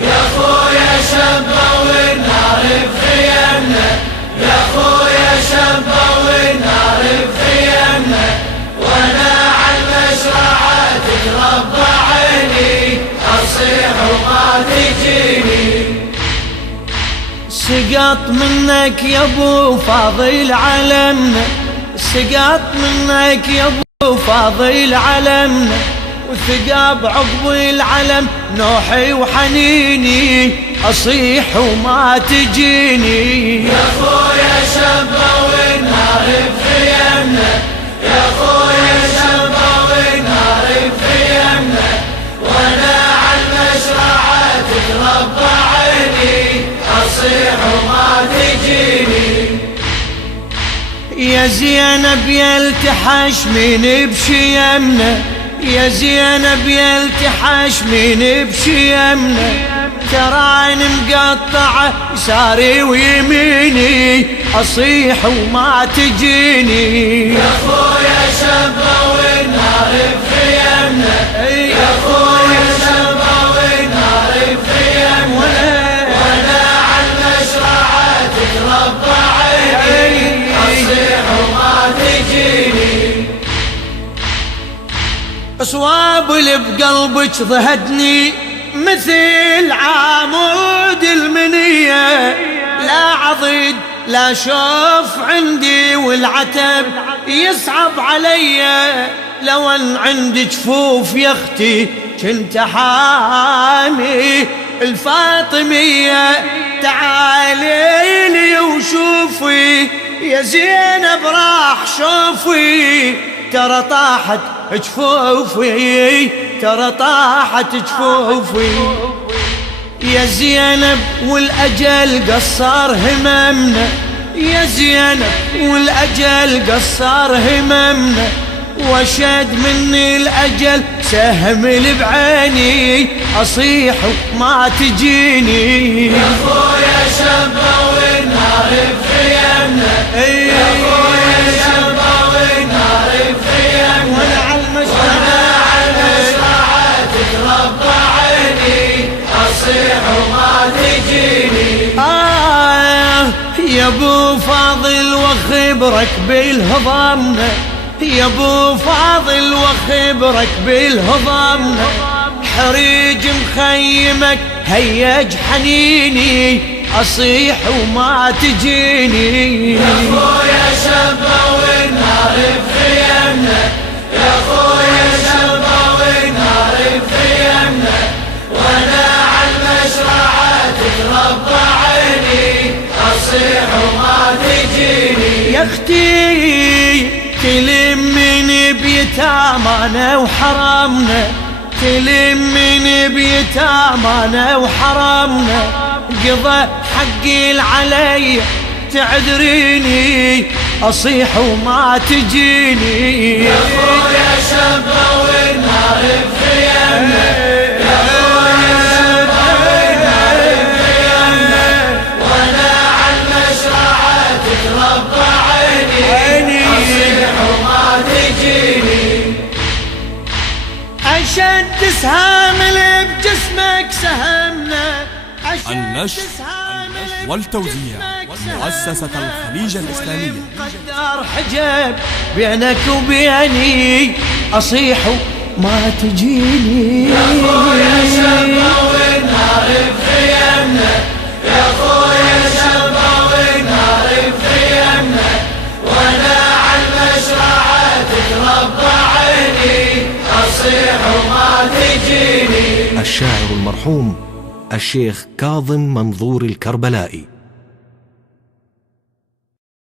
يا خويا شبه والنار بخيمنا، يا خويا شبه والنار بخيمنا، وانا على المشرعة تتربى عيني، اصيح وما تجيني. سقط منك يا ابو فاضل علمنا، سقط منك يا ابو فاضل علمنا، وثقاب عقب العلم نوحي وحنيني، اصيح وما تجيني. يا خويا شبه والنار بخيمنا، يا خويا شبه والنار بخيمنا، وانا على المشرعة تتربى عيني، اصيح وما تجيني. يا زينب يا التحش من بشيمنا، يا زينب يا التحش من بشيمنا، تراني مقطعة يساري ويميني، اصيح وما تجيني. يا خويا شبه والنار بخيمنا، يا خويا شبه والنار بخيمنا، وانا على المشرعة تتربى عيني، اصيح وما تجيني. صواب اللي بقلبك ضهدني مثل عمود المنية، لا عضد لا شوف عندي والعتب يصعب علي، لو ان عندي جفوف يا اختي كنت حامي الفاطمية. تعالي لي وشوفي يا زينب راح شوفي، ترى طاحت جفوفي، ترى طاحت جفوفي. يا زينب والأجل قصر هممنا، يا زينب والأجل قصر هممنا، وشد مني الأجل سهم اللي بعيني، أصيح وما تجيني. يا خويا شبه والنار بخيمنا، يا خويا شبه والنار بخيمنا، وانا على المشرعة تتربى عيني، اصيح وما تجيني. يا ابو فاضل وخبرك بالهضمنا، يا ابو فاضل وخبرك بالهضمنا، حريج مخيمك هيج حنيني، اصيح وما تجيني. يا خويا شبه والنار بخيمنا، يا خويا شبه والنار بخيمنا، وانا على المشرعة تتربى عيني، اصيح وما تجيني. يا اختي تلمني بيتامنا وحرمنا، تلمني بيتامنا وحرمنا، قضى حقي العلي تعذريني، اصيح وما تجيني. يا خويا شبه والنار بخيمنا، يا خويا شبه والنار بخيمنا، وانا على المشرعة تتربى عيني، اصيح وما تجيني. أشد سهام اللي بجسمك سهمنا، النشر والتوزيع مؤسسة الخليج الإسلامية. قدر حجاب بينك وبيني، أصيح وما تجيني. يا خويا شبه والنار بخيمنا، يا خويا شبه والنار بخيمنا، وانا على المشرعة تتربى عيني، اصيح وما تجيني. الشاعر المرحوم الشيخ كاظم منظور الكربلائي.